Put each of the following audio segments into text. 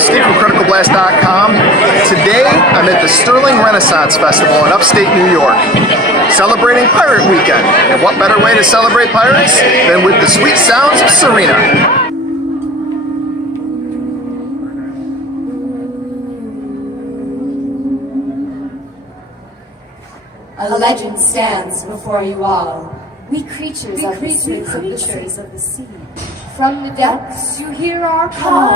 Steve from CriticalBlast.com. Today, I'm at the Sterling Renaissance Festival in upstate New York, celebrating Pirate Weekend. And what better way to celebrate pirates than with the sweet sounds of Sirena? A legend stands before you all. We creatures of the sea. From the depths you hear our call,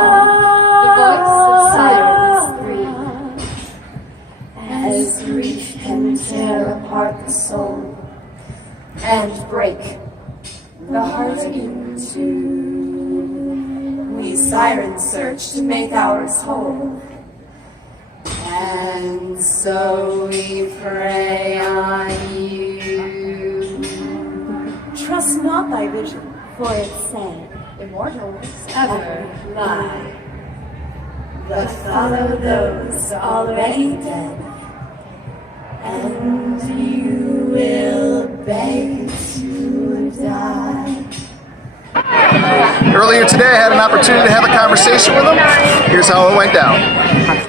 the voice of Sirens 3. As grief can tear apart the soul and break the heart in two, we Sirens search to make ours whole. And so we pray on you. Trust not thy vision, for it said, immortals ever lie. But follow those already dead, and you will beg to die. Earlier today, I had an opportunity to have a conversation with him. Here's how it went down.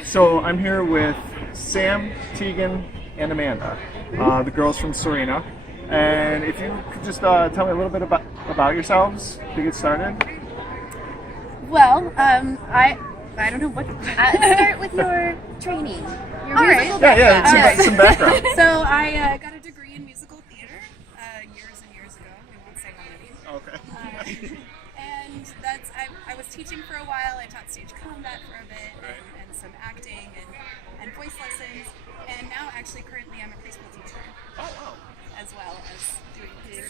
So I'm here with Sam, Tegan, and Amanda, the girls from Sirena. And if you could just tell me a little bit about yourselves to get started. Well, I don't know what. Start with your training. Your musical background. Yeah, some background. So I got a degree in musical theater years and years ago. I won't say how many. Okay. And that's I was teaching for a while. I taught stage combat for a bit and some acting and voice lessons. And now, actually, currently, I'm a preschool teacher. Oh wow. As well as doing this.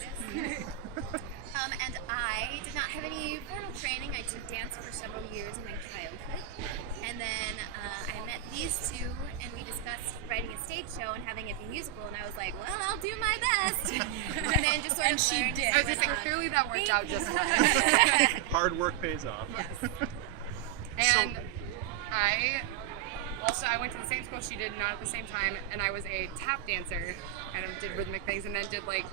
And I did not have any formal training. I took dance for several years in my childhood. And then I met these two, and we discussed writing a stage show and having it be musical. And I was like, well, I'll do my best. And then just sort of she learned. did. I was just saying, clearly that worked out just fine. Hard work pays off. Yes. And I went to the same school she did, not at the same time, and I was a tap dancer, and I did rhythmic things, and then did like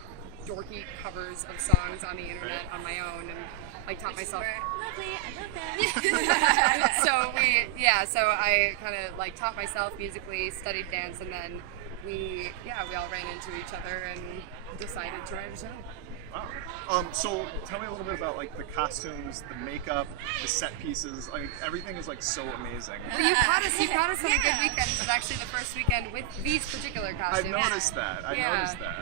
dorky covers of songs on the internet on my own, and like taught myself. Lovely, I love that. So I kind of like taught myself musically, studied dance, and then we all ran into each other and decided to write a show. Wow. So tell me a little bit about like the costumes, the makeup, the set pieces. Like everything is like so amazing. Well, you caught us on a good weekend. It was actually the first weekend with these particular costumes. I've noticed that.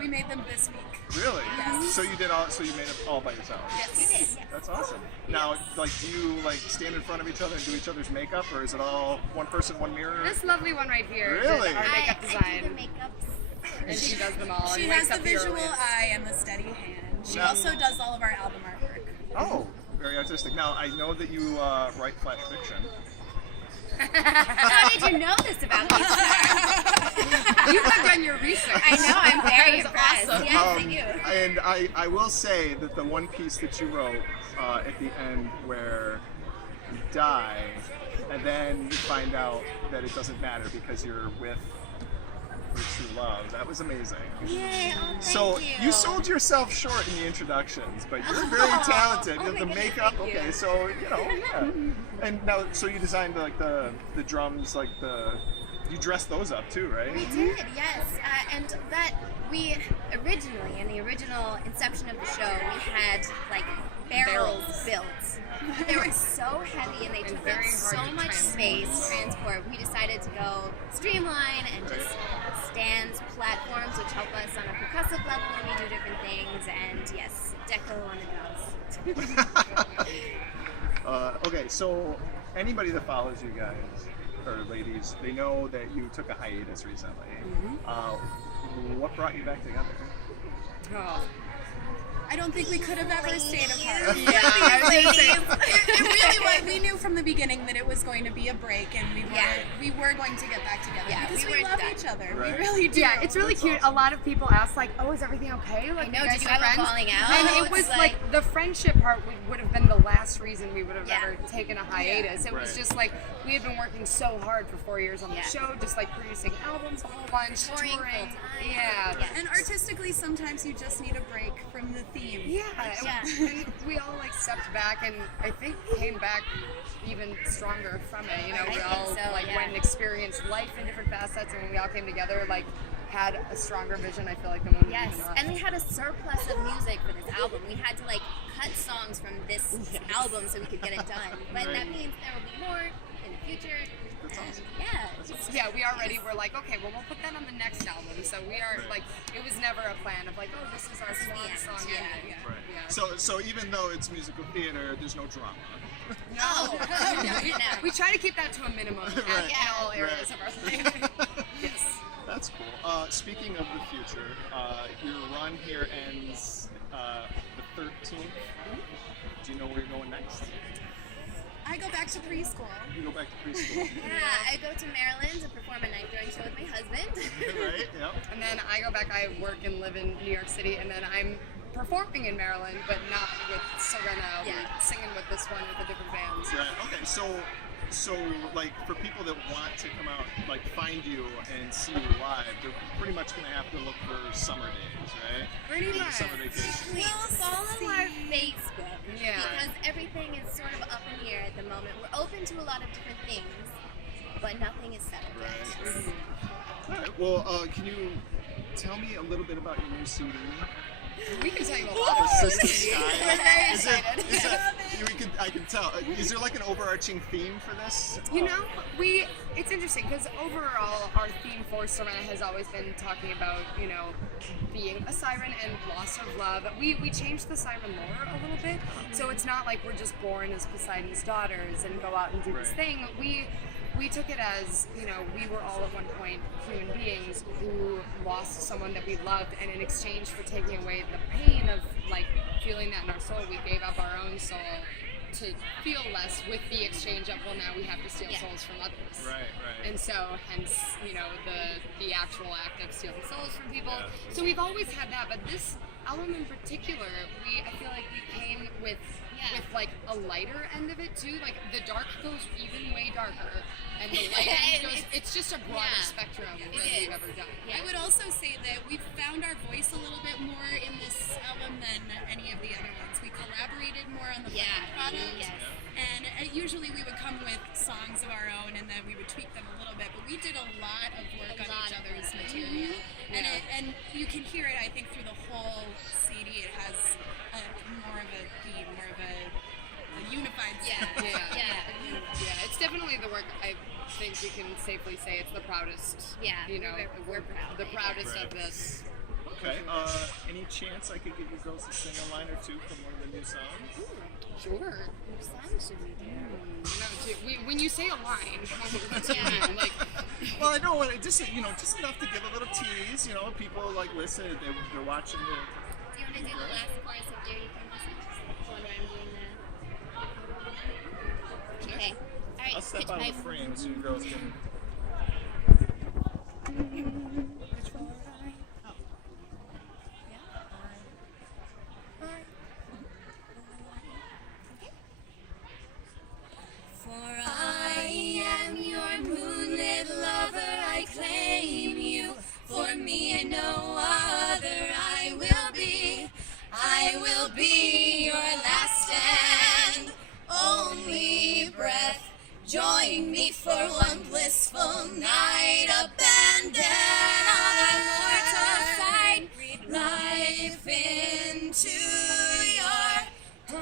We made them this week. Really? Yes. So you made it all by yourself? Yes. You did, yes. That's awesome. Now, like, do you like stand in front of each other and do each other's makeup, or is it all one person, one mirror? This lovely one right here Really? did our makeup I design, do the makeups. and she does them all. She and has wakes the up visual earliest. eye and the steady hand. She Yeah. also does all of our album artwork. Oh, very artistic. Now, I know that you write flash fiction. How did you know this about me? You have done your research. I know, I'm very That is impressed. awesome. Yes, I do. And I will say that the one piece that you wrote at the end where you die, and then you find out that it doesn't matter because you're with your true love, that was amazing. Yay, So thank you sold yourself short in the introductions, but you're very talented. Oh You have the my goodness, makeup, thank okay, you. so yeah. And now, so you designed like the drums, like you dressed those up too, right? We did, yes. And that we originally, in the original inception of the show, we had like barrels built. They were so heavy and they took up very so hard to much space, transport. We decided to go streamline and just stands, platforms, which help us on a percussive level when we do different things. And yes, deco on the nose. Okay, so anybody that follows you guys, or ladies, they know that you took a hiatus recently. What brought you back together? Oh. I don't think we could have ever stayed apart. Yeah, I was gonna say, It really was. We knew from the beginning that it was going to be a break, and we were going to get back together because we love each other. Right. We really do. yeah, it's really That's cute. awesome. A lot of people ask like, "Oh, is everything okay?" Like, I know, you guys did you are have a friends? falling out? And it It's was like- like the friendship part would have been the last reason we would have ever taken a hiatus. It was Right. just like we had been working so hard for 4 years on the show, just like producing albums a whole bunch, Touring full time. Yeah. Yes. And artistically, sometimes you just need a break from the theme. Yeah, Yeah. and we all like stepped back and I think came back even stronger from it. You know, I we think all so, like yeah. went and experienced life in different facets, and when we all came together, like had a stronger vision. I feel like the moment. Yes, and we had a surplus of music for this album. We had to like cut songs from this album so we could get it done. But that means there will be more in the future. And Yeah, we already were like, okay, well, we'll put that on the next album. So we are like, it was never a plan of like, oh, this is our swan song. Yeah. Right. Yeah. So even though it's musical theater, there's no drama. No. We try to keep that to a minimum in all areas right. of our life. Yes. That's cool. Speaking of the future, your run here ends the 13th. Do you know where you're going next? I go back to preschool. You go back to preschool. Yeah, I go to Maryland to perform a night throwing show with my husband. Right, yep. And then I go back, I work and live in New York City, and then I'm performing in Maryland, but not with Sirena. Yeah. We're singing with this one with a different band. Right. Okay. So like for people that want to come out, like find you and see you live, they're pretty much gonna have to look for summer days, right? Pretty much. Summer vacation. Please follow our Facebook. Yeah. Because everything is sort of up in the air at the moment. We're open to a lot of different things, but nothing is settled yet. Right. All right. Well, can you tell me a little bit about your new CD? We can tell you a lot The about Sister it. Sky. We're very excited. I can tell. Is there like an overarching theme for this? You know, it's interesting because overall our theme for Sirena has always been talking about, you know, being a siren and loss of love. We changed the siren lore a little bit, so it's not like we're just born as Poseidon's daughters and go out and do this Right. thing. We took it as, you know, we were all at one point human beings who lost someone that we loved, and in exchange for taking away the pain of like feeling that in our soul, we gave up our own soul to feel less, with the exchange of, well, now we have to steal souls from others. Right. And so, hence, you know, the actual act of stealing souls from people. Yeah. So we've always had that, but this album in particular, I feel like we came with like a lighter end of it too. Like the dark goes even way darker, and the light end goes. It's just a broader spectrum than we've ever done. I would also say that we've found our voice a little bit more in this album than any of the other ones. We collaborated more on the final product, and usually we would come with songs of our own, and then we would tweak them a little bit. But we did a lot of work on each other's material, and you can hear it. I think through the whole CD, it has more of a theme, more of a unified sound. Yeah. It's definitely the work. I think we can safely say it's the proudest. Yeah, You know, we're proud. the proudest Right. of this. Okay. Any chance I could get you girls to sing a line or two from one of the new songs? Sure. Which song should we do? When you say a line, what do you mean? Like, Well, I don't want to just just enough to give a little tease. You know, people like listen. They're watching the. Do you want to do the last chorus of Dare You Come Listen? The one where I'm doing the... Okay. All right. I'll step pitch out of pipe. the frame so you girls can. For I am your moonlit lover, I claim you. For me and no other, I will be your last and only breath. Join me for one blissful night, abandon our mortal side. Breathe life into your humble.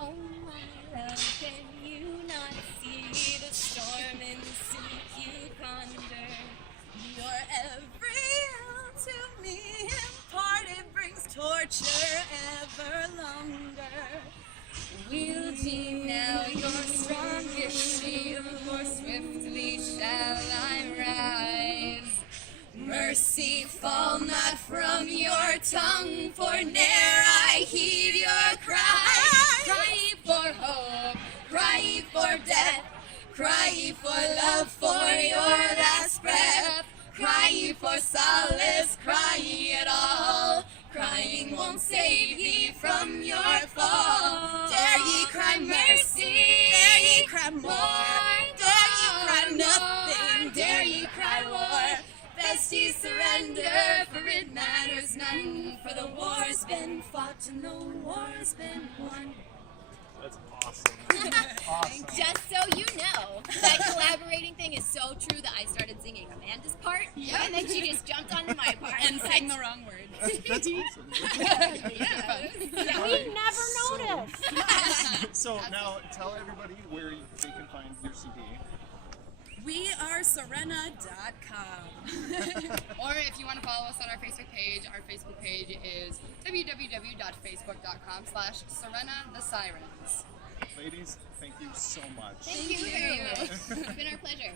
Oh my love, can you not see the storm and sink you ponder? Your every ill to me imparted brings torture ever longer. Wielding now your strongest shield, more swiftly shall I rise. Mercy fall not from your tongue, for ne'er I heed your cry. Cry for hope, cry for death, cry for love, for your last breath. Cry for solace, cry it all. Crying won't save thee from your fall. Dare ye cry mercy, dare ye cry more, dare ye cry nothing, dare ye cry war. Best ye surrender. surrender, for it matters none. For the war's been fought and the war's been won. That's awesome. Awesome. Just so you know, that collaborating thing is so true that I started singing Amanda's part, and then she just jumped onto my part And sang the wrong words. That's awesome. We never noticed. So now tell everybody where they can find your CD. We are Sirena.com. Or if you want to follow us on our Facebook page is www.facebook.com/Sirena the Sirens. Ladies, thank you so much. Thank you very much. It's been our pleasure.